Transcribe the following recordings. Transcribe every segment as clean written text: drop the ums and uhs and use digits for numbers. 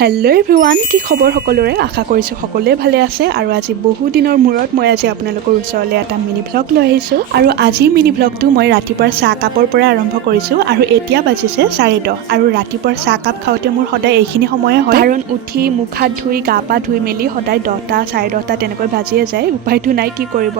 Hello' everyone, কি খবৰ সকলোৰে? আশা কৰিছোঁ সকলোৱে ভালে আছে। আৰু আজি বহু দিনৰ মূৰত মই আজি আপোনালোকৰ ওচৰলৈ এটা মিনি ভ্লগ লৈ আহিছোঁ। আৰু আজি মিনি ভ্লগটো মই ৰাতিপুৱাৰ চাহকাপৰ পৰা আৰম্ভ কৰিছোঁ। আৰু এতিয়া বাজিছে 10:30। আৰু ৰাতিপুৱাৰ চাহকাপ খাওঁতে মোৰ সদায় এইখিনি সময়ে হয়, কাৰণ উঠি মুখ হাত ধুই গা পা ধুই মেলি সদায় 10টা 10:30 তেনেকৈ বাজিয়ে যায়। উপায়টো নাই, কি কৰিব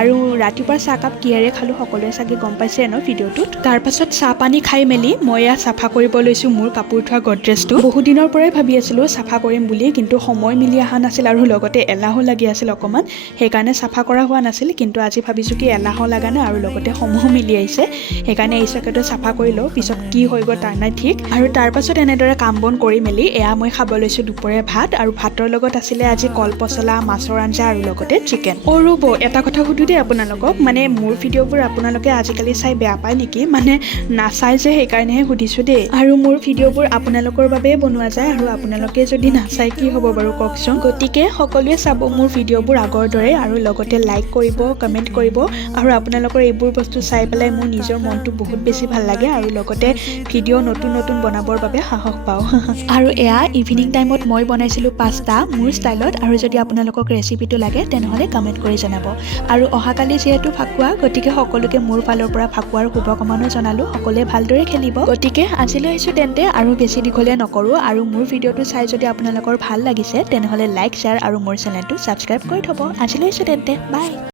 আৰু ৰাতিপুৱাৰ চাহকাপ কিহেৰে খালোঁ সকলোৱে চাগে গম পাইছে ন ভিডিঅ'টোত। তাৰপাছত চাহ পানী খাই মেলি মই চাফা কৰিব লৈছোঁ মোৰ কাপোৰ ধোৱা গডৰেজটো। বহুদিনৰ পৰাই ভাবি আছিলোঁ চাফা কৰিম বুলি, কিন্তু সময় মিলি অহা নাছিল আৰু লগতে এলাহো লাগি আছিল অকণমান। সেইকাৰণে চাফা কৰা হোৱা নাছিল। কিন্তু আজি ভাবিছোঁ কি এলাহো লগা নাই আৰু লগতে সময়ো মিলি আহিছে, সেইকাৰণে এই চকেটো চাফা কৰি লওঁ, পিছত কি হৈ গ'ল তাৰ নাই ঠিক। আৰু তাৰপাছত এনেদৰে কাম বন কৰি মেলি মই খাব লৈছোঁ দুপৰীয়া ভাত। আৰু ভাতৰ লগত আছিলে আজি কল পচলা, মাছৰ আঞ্জা আৰু লগতে চিকেন। ৰ'ব, এটা কথা সুধো দেই আপোনালোকক, মানে মোৰ ভিডিঅ'বোৰ আপোনালোকে আজিকালি চাই বেয়া পায় নেকি? মানে নাচাই যে, সেইকাৰণেহে সুধিছোঁ দেই। আৰু মোৰ ভিডিঅ'বোৰ আপোনালোকৰ বাবেই বনোৱা যায়, আৰু আপোনালোকে যদি নাচাই কি হ'ব বাৰু কওকচোন। গতিকে সকলোৱে চাব মোৰ ভিডিঅ'বোৰ আগৰ দৰে, আৰু লগতে লাইক কৰিব, কমেণ্ট কৰিব। আৰু আপোনালোকৰ এইবোৰ বস্তু চাই পেলাই মোৰ নিজৰ মনটো বহুত বেছি ভাল লাগে, আৰু লগতে ভিডিঅ' নতুন নতুন বনাবৰ বাবে সাহস পাওঁ। আৰু ইভিনিং টাইমত মই বনাইছিলোঁ পাস্তা মোৰ ষ্টাইলত। আৰু যদি আপোনালোকক ৰেচিপিটো লাগে তেনেহ'লে কমেণ্ট কৰি জনাব। আৰু অহাকালি যিহেতু ফাকুৱা, গতিকে সকলোকে মোৰ ফালৰ পৰা ফাকুৱাৰ শুভকামনা জনালোঁ। সকলোৱে ভালদৰে খেলিব। গতিকে আজিলৈ আহিছোঁ তেন্তে, আৰু বেছি দীঘলীয়া নকৰোঁ। আৰু মোৰ ভিডিঅ'টো চাই যদি আপোনালোকৰ ভাল লাগিছে তেনেহ'লে লাইক, শ্বেয়াৰ আৰু মোৰ চেনেলটো ছাবস্ক্ৰাইব কৰি থ'ব। আজিলৈ আহিছোঁ তেন্তে, বাই।